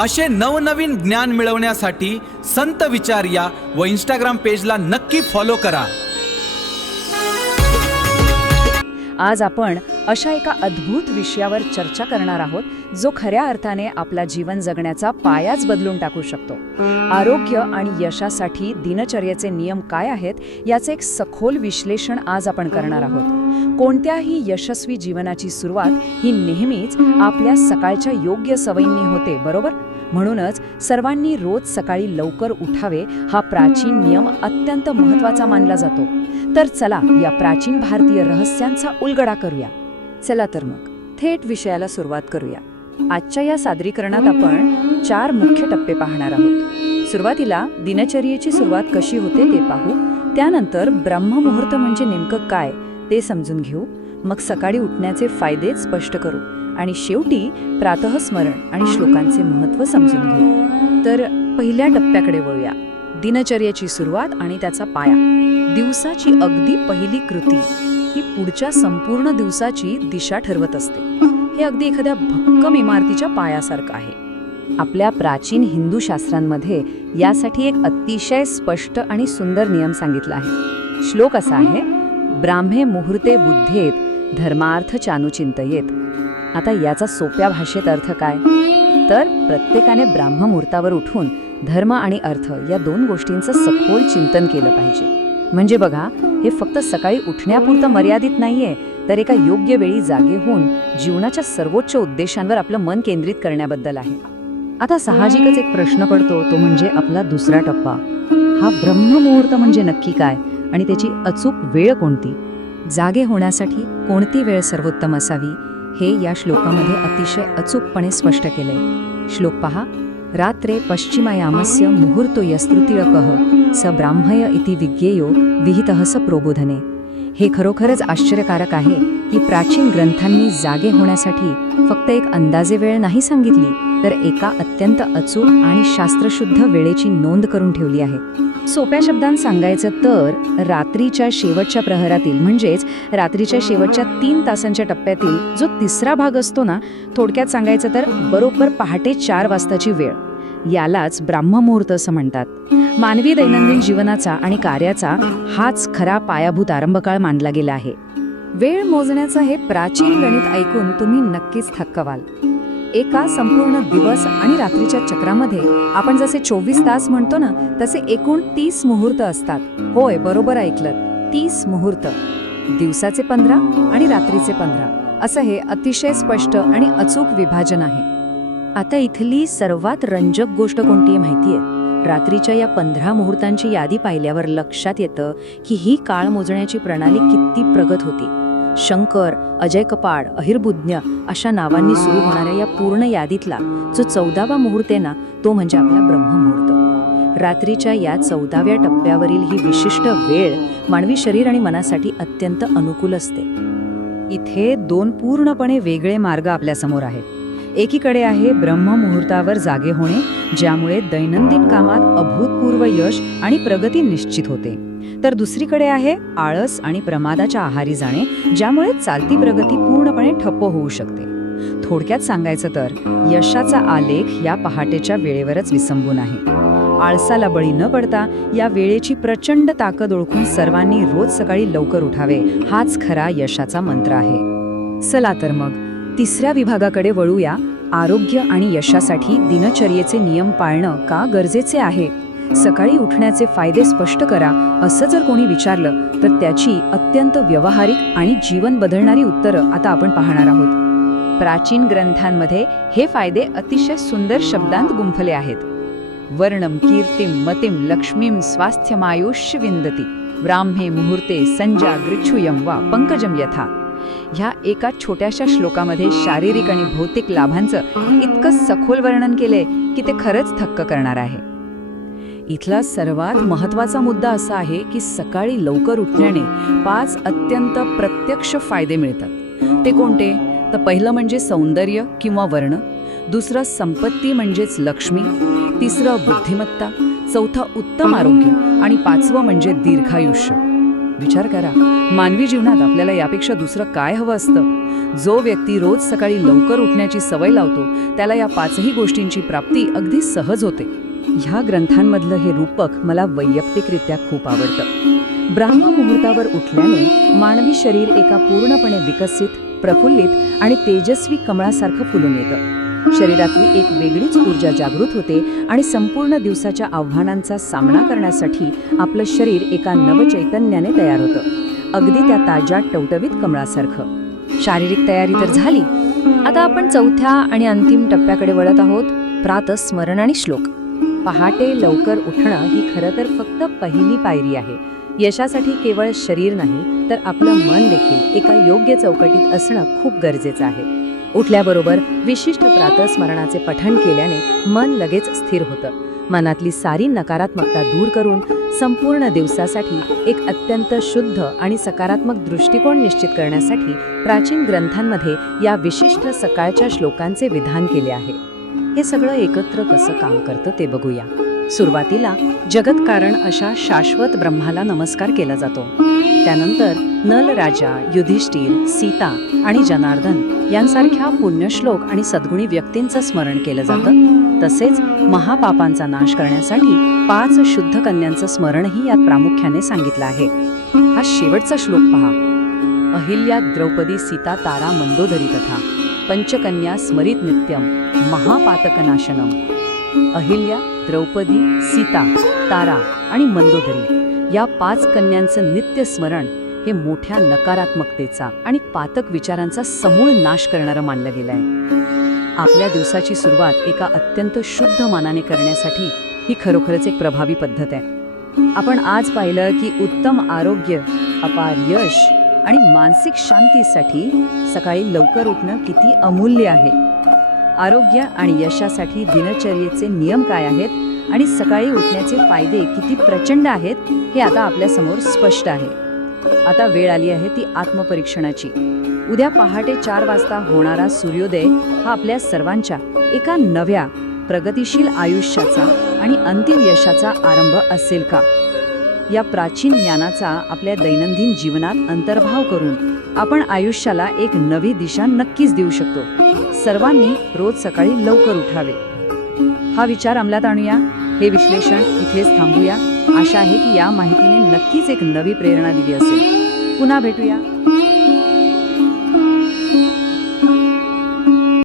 असे नवनवीन ज्ञान मिळवण्यासाठी संत विचार या व इंस्टाग्राम पेजला नक्की फॉलो करा. आज आपण अशा एका अद्भुत विषयावर चर्चा करणार आहोत जो खऱ्या अर्थाने आपला जीवन जगण्याचा पायाच बदलून टाकू शकतो. आरोग्य आणि यशासाठी दिनचर्येचे नियम काय आहेत याचे एक सखोल विश्लेषण आज आपण करणार आहोत. कोणत्याही यशस्वी जीवनाची सुरुवात ही नेहमीच आपल्या सकाळच्या योग्य सवयींनी होते, बरोबर? म्हणूनच सर्वांनी रोज सकाळी लवकर उठावे हा प्राचीन नियम अत्यंत महत्त्वाचा मानला जातो. तर चला या प्राचीन भारतीय रहस्यांचा उलगडा करूया. चला तर मग थेट विषयाला सुरुवात करूया. आजच्या या सादरीकरणात आपण 4 मुख्य टप्पे पाहणार आहोत. सुरुवातीला दिनचर्येची सुरुवात कशी होते ते पाहू, त्यानंतर ब्रह्ममुहूर्त म्हणजे नेमकं काय ते समजून घेऊ, मग सकाळी उठण्याचे फायदे स्पष्ट करू आणि शेवटी प्रातःस्मरण आणि श्लोकांचे महत्त्व समजून घेऊ. तर पहिल्या टप्प्याकडे वळूया. दिनचर्येची सुरुवात आणि त्याचा पाया. दिवसाची अगदी पहिली कृती ही पुढच्या संपूर्ण दिवसाची दिशा ठरवत असते. हे अगदी एखाद्या भक्कम इमारतीच्या पायासारखं आहे. आपल्या प्राचीन हिंदू शास्त्रांमध्ये यासाठी एक अतिशय स्पष्ट आणि सुंदर नियम सांगितला आहे. श्लोक असा आहे, ब्राह्मे मुहूर्ते बुद्धेत धर्मार्थ चानुचिंतयेत. आता याचा सोप्या भाषेत अर्थ काय? तर प्रत्येकाने ब्राह्ममुहूर्तावर उठून धर्म आणि अर्थ या 2 गोष्टींचं सखोल चिंतन केलं पाहिजे. म्हणजे बघा, हे फक्त सकाळी उठण्यापुरतं मर्यादित नाहीये, तर एका योग्य वेळी जागे होऊन जीवनाच्या सर्वोच्च उद्देशांवर आपलं मन केंद्रित करण्याबद्दल आहे. आता साहजिकच एक प्रश्न पडतो, तो म्हणजे आपला दुसरा टप्पा. हा ब्रह्ममुहूर्त म्हणजे नक्की काय आणि त्याची अचूक वेळ कोणती? जागे होण्यासाठी कोणती वेळ सर्वोत्तम असावी हे या श्लोकामध्ये अतिशय अचूकपणे स्पष्ट केलंय. श्लोक पहा, रात्रे पश्चिमायामस्य मुहूर्तो यस्तृतीयकः स ब्राह्मय इति विज्ञेयो विहितः स प्रोबोधने. हे खरोखरच आश्चर्यकारक आहे की प्राचीन ग्रंथांनी जागे होण्यासाठी फक्त एक अंदाजे वेळ नाही सांगितली, तर एका अत्यंत अचूक आणि शास्त्रशुद्ध वेळेची नोंद करून ठेवली आहे. सोप्या शब्दांत सांगायचं तर रात्रीच्या शेवटच्या प्रहरातील म्हणजेच रात्रीच्या शेवटच्या 3 तासांच्या टप्प्यातील जो तिसरा भाग असतो ना, थोडक्यात सांगायचं तर बरोबर पहाटे 4 वाजताची वेळ, यालाच ब्राह्ममुहूर्त असं म्हणतात. मानवी दैनंदिन जीवनाचा आणि कार्याचा हाच खरा पायाभूत आरंभकाळ मानला गेला आहे. वेळ मोजण्याचं हे प्राचीन गणित ऐकून तुम्ही नक्कीच थक्क व्हाल. एका संपूर्ण दिवस आणि रात्रीच्या चक्रामध्ये आपण जसे 24 तास म्हणतो ना, तसे एकूण 30 मुहूर्त असतात. होय, बरोबर ऐकलत, 30 मुहूर्त. दिवसाचे 15 आणि रात्रीचे 15 असं हे अतिशय स्पष्ट आणि अचूक विभाजन आहे. आता इथली सर्वात रंजक गोष्ट कोणती आहे माहितीये? रात्रीच्या या 15 मुहूर्तांची यादी पाहिल्यावर लक्षात येतं की ही काळ मोजण्याची प्रणाली किती प्रगत होती. शंकर, अजय कपाड, अहिर्बुज्ञ अशा नावांनी सुरू होणाऱ्या या पूर्ण यादीतला जो 14वा मुहूर्त आहे ना, तो म्हणजे आपला ब्रह्ममुहूर्त. रात्रीच्या या 14व्या टप्प्यावरील ही विशिष्ट वेळ मानवी शरीर आणि मनासाठी अत्यंत अनुकूल असते. इथे 2 पूर्णपणे वेगळे मार्ग आपल्यासमोर आहेत. एकीकडे आहे ब्रह्ममुहूर्तावर जागे होणे, ज्यामुळे दैनंदिन कामात अभूतपूर्व यश आणि प्रगती निश्चित होते. तर दुसरीकडे आहे आळस आणि प्रमादाच्या आहारी जाणे, ज्यामुळे चालती प्रगती पूर्णपणे ठप्प होऊ शकते. थोडक्यात सांगायचं तर यशाचा आलेख या पहाटेच्या वेळेवरच विसंबून आहे. आळसाला बळी न पडता या वेळेची प्रचंड ताकद ओळखून सर्वांनी रोज सकाळी लवकर उठावे, हाच खरा यशाचा मंत्र आहे. चला तर मग तिसऱ्या विभागाकडे वळूया. आरोग्य आणि यशासाठी दिनचर्येचे नियम पाळणं का गरजेचे आहे? सकाळी उठण्याचे फायदे स्पष्ट करा, असं जर कोणी विचारलं तर त्याची अत्यंत व्यावहारिक आणि जीवन बदलणारी उत्तरं आता आपण पाहणार आहोत. प्राचीन ग्रंथांमध्ये हे फायदे अतिशय सुंदर शब्दांत गुंफले आहेत. वर्णम कीर्तिम मतिम लक्ष्मीम स्वास्थ्यमायुष्य विंदती ब्राह्मे मुहूर्ते संजा गृच्छूयम वा पंकजम यथा. ह्या एका छोट्याशा श्लोकामध्ये शारीरिक आणि भौतिक लाभांचं इतकं सखोल वर्णन केले की ते खरंच थक्क करणार आहे. इथला सर्वात महत्त्वाचा मुद्दा असा आहे की सकाळी लवकर उठल्याने 5 अत्यंत प्रत्यक्ष फायदे मिळतात. ते कोणते? तर पहिलं म्हणजे सौंदर्य किंवा वर्ण, दुसरं संपत्ती म्हणजेच लक्ष्मी, तिसरं बुद्धिमत्ता, चौथं उत्तम आरोग्य आणि 5वं म्हणजे दीर्घायुष्य. विचार करा, मानवी जीवनात आपल्याला यापेक्षा दुसरं काय हवं असतं? जो व्यक्ती रोज सकाळी लवकर उठण्याची सवय लावतो त्याला या 5ही गोष्टींची प्राप्ती अगदी सहज होते. ह्या ग्रंथांमधलं हे रूपक मला वैयक्तिकरित्या खूप आवडतं. ब्राह्ममुहूर्तावर उठल्याने मानवी शरीर एका पूर्णपणे विकसित, प्रफुल्लित आणि तेजस्वी कमळासारखं फुलून येतं. शरीरातली एक वेगळीच ऊर्जा जागृत होते आणि संपूर्ण दिवसाच्या आव्हानांचा सामना करण्यासाठी आपलं शरीर एका नवचैतन्याने तयार होतं, अगदी त्या ताज्या टवटवीत कमळासारखं. शारीरिक तयारी तर झाली. आता आपण चौथ्या आणि अंतिम टप्प्याकडे वळत आहोत, प्रातस्मरण आणि श्लोक. पहाटे लवकर उठणं ही खरं तर फक्त पहिली पायरी आहे. यशासाठी केवळ शरीर नाही तर आपलं मन देखील एका योग्य चौकटीत असणं खूप गरजेचं आहे. उठल्याबरोबर विशिष्ट प्रातस्मरणाचे पठण केल्याने मन लगेच स्थिर होतं. मनातली सारी नकारात्मकता दूर करून संपूर्ण दिवसासाठी एक अत्यंत शुद्ध आणि सकारात्मक दृष्टिकोन निश्चित करण्यासाठी प्राचीन ग्रंथांमध्ये या विशिष्ट सकाळच्या श्लोकांचे विधान केले आहे. हे सगळं एकत्र कसं काम करतं ते बघूया. सुरुवातीला जगतकारण अशा शाश्वत ब्रह्माला नमस्कार केला जातो. त्यानंतर नल राजा, युधिष्ठिर, सीता आणि जनार्दन यांसारख्या पुण्यश्लोक आणि सद्गुणी व्यक्तींचं स्मरण केलं जातं. तसेच महापापांचा नाश करण्यासाठी 5 शुद्ध कन्यांचं स्मरणही यात प्रामुख्याने सांगितलं आहे. हा शेवटचा श्लोक पहा. अहिल्या, द्रौपदी, सीता, तारा, मंदोदरी तथा पंचकन्या स्मरित नित्यम महापातकनाशनम. अहिल्या, द्रौपदी, सीता, तारा आणि मंदोदरी या 5 कन्यांचं नित्य स्मरण हे मोठ्या नकारात्मकतेचा आणि पातक विचारांचा समूळ नाश करणारं मानलं गेलं आहे. आपल्या दिवसाची सुरुवात एका अत्यंत शुद्ध मनाने करण्यासाठी ही खरोखरच एक प्रभावी पद्धत आहे. आपण आज पाहिलं की उत्तम आरोग्य, अपार यश आणि मानसिक शांतीसाठी सकाळी लवकर उठणं किती अमूल्य आहे. आरोग्य आणि यशासाठी दिनचर्येचे नियम काय आहेत आणि सकाळी उठण्याचे फायदे किती प्रचंड आहेत हे आता आपल्यासमोर स्पष्ट आहे. आता वेळ आली आहे ती आत्मपरीक्षणाची. उद्या पहाटे 4 वाजता होणारा सूर्योदय हा आपल्या सर्वांच्या एका नव्या प्रगतिशील आयुष्याचा आणि अंतिम यशाचा आरंभ असेल का? या प्राचीन ज्ञानाचा आपल्या दैनंदिन जीवनात अंतर्भाव करून आपण आयुष्याला एक नवी दिशा नक्कीच देऊ शकतो. सर्वांनी रोज सकाळी लवकर उठावे. हा विचार अंमलात आणूया. हे विश्लेषण इथेच थांबूया. आशा आहे की या माहितीने नक्कीच एक नवी प्रेरणा दिली असेल. पुन्हा भेटूया.